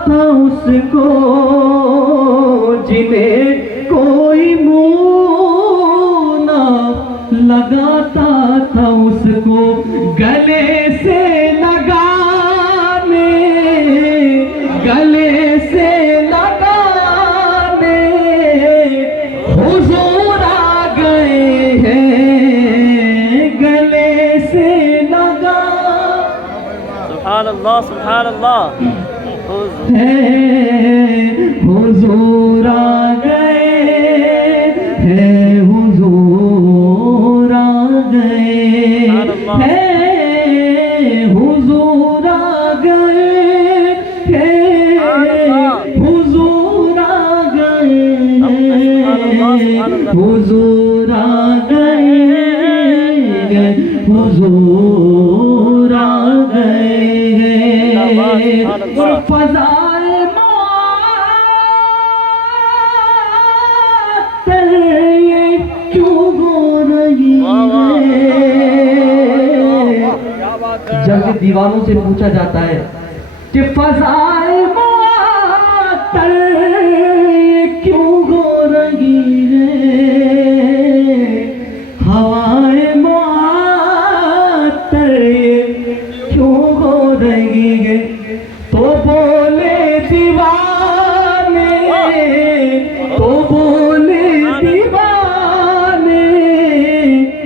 था उसको जिन्हें कोई मुंह ना लगाता था उसको गले से लगाने, गले से लगाने हुजूर आ गए हैं, गले से लगा। सुभान अल्लाह, सुभान अल्लाह। हुजूर आ गए हैं, हुजूर आ गए हैं, हुजूर आ गए हैं, हुजूर आ गए हैं, हुजूर आ गए हैं, हुजूर आ गए हैं। और फज़ाए मातर ये क्यों हो रही है। जब दीवानों से पूछा जाता है कि फज़ाए मातर ये क्यों हो रही है, हवाए मातर ये क्यों हो रही है, तो बोले दीवाने, तो बोले दीवाने,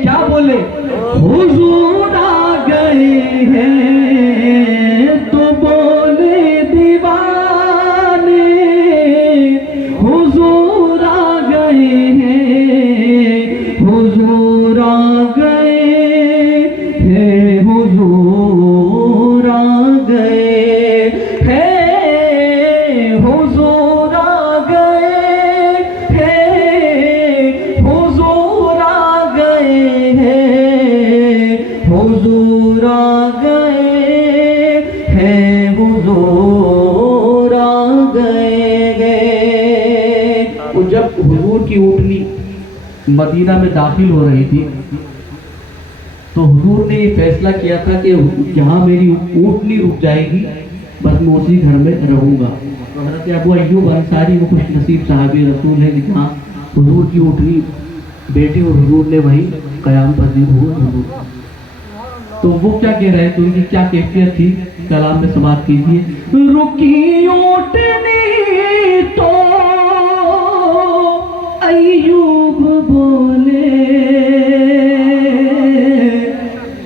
क्या बोले हुजूर आ गए हैं, तो बोले दीवाने हुजूर आ गए हैं, हुजूर आ गए हैं, हुजूर आ गए हैं, हुजूर आ गए हैं, हुजूर आ गए हैं, हुजूर आ गए हैं, हुजूर आ गए। और जब हुजूर की ऊँटनी मदीना में दाखिल हो रही थी तो हुजूर ने ये फैसला किया था कि जहाँ मेरी ऊँटनी रुक जाएगी बस मैं उसी घर में रहूँगा। तो हज़रत अबू अय्यूब अंसारी वो खुश नसीब साहबी रसूल है कि जहाँ हुजूर की ऊँटनी बैठी और हुजूर ने वही क़याम पजीर हुआ हुजूर। तो वो क्या कह रहे हैं, तो उनकी क्या कैफियत थी, कलाम में समाप्त कीजिए। रुकी ऊँटनी तो अय्यूब बोले,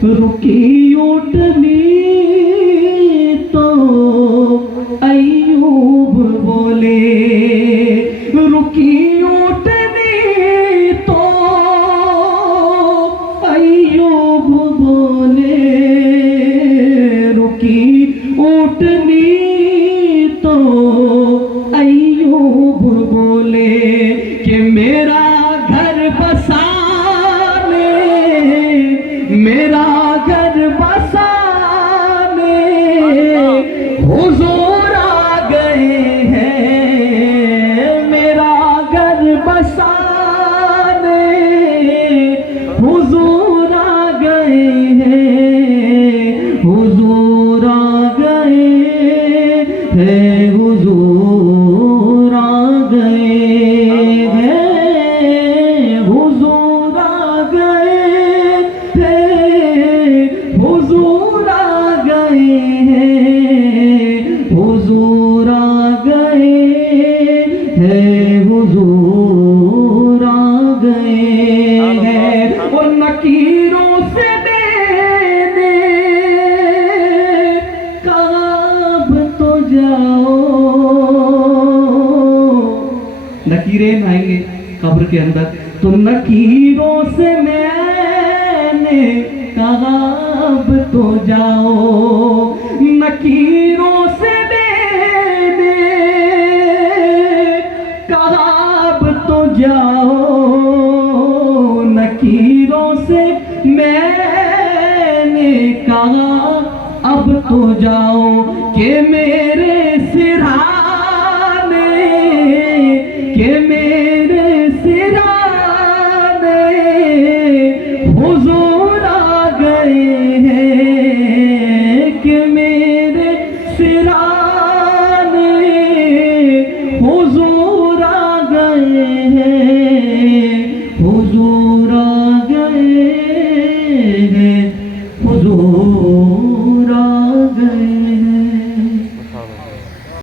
रुकी ऊँटनी तो अय्यूब बोले, रुकी ऊँटनी तो अय्यूब बोले, रुकी ऊँटनी तो अय्यूब बोले कि मेरा घर बसाने, मेरा घर बसाने हुजूर आ गए हैं, मेरा घर बसाने हुजूर आ गए हैं, हुजूर आ गए हैं, हुजूर आ गए हैं, हुजूर आ गए हैं, हुजूर आ गए हैं, हुजूर आ गए हैं, हुजूर आ गए हैं। और नकीरों से देने कब तो जाओ, नकीरें आएंगे कब्र के अंदर, तो नकीरों से मैंने कहा अब तो जाओ, नकीरों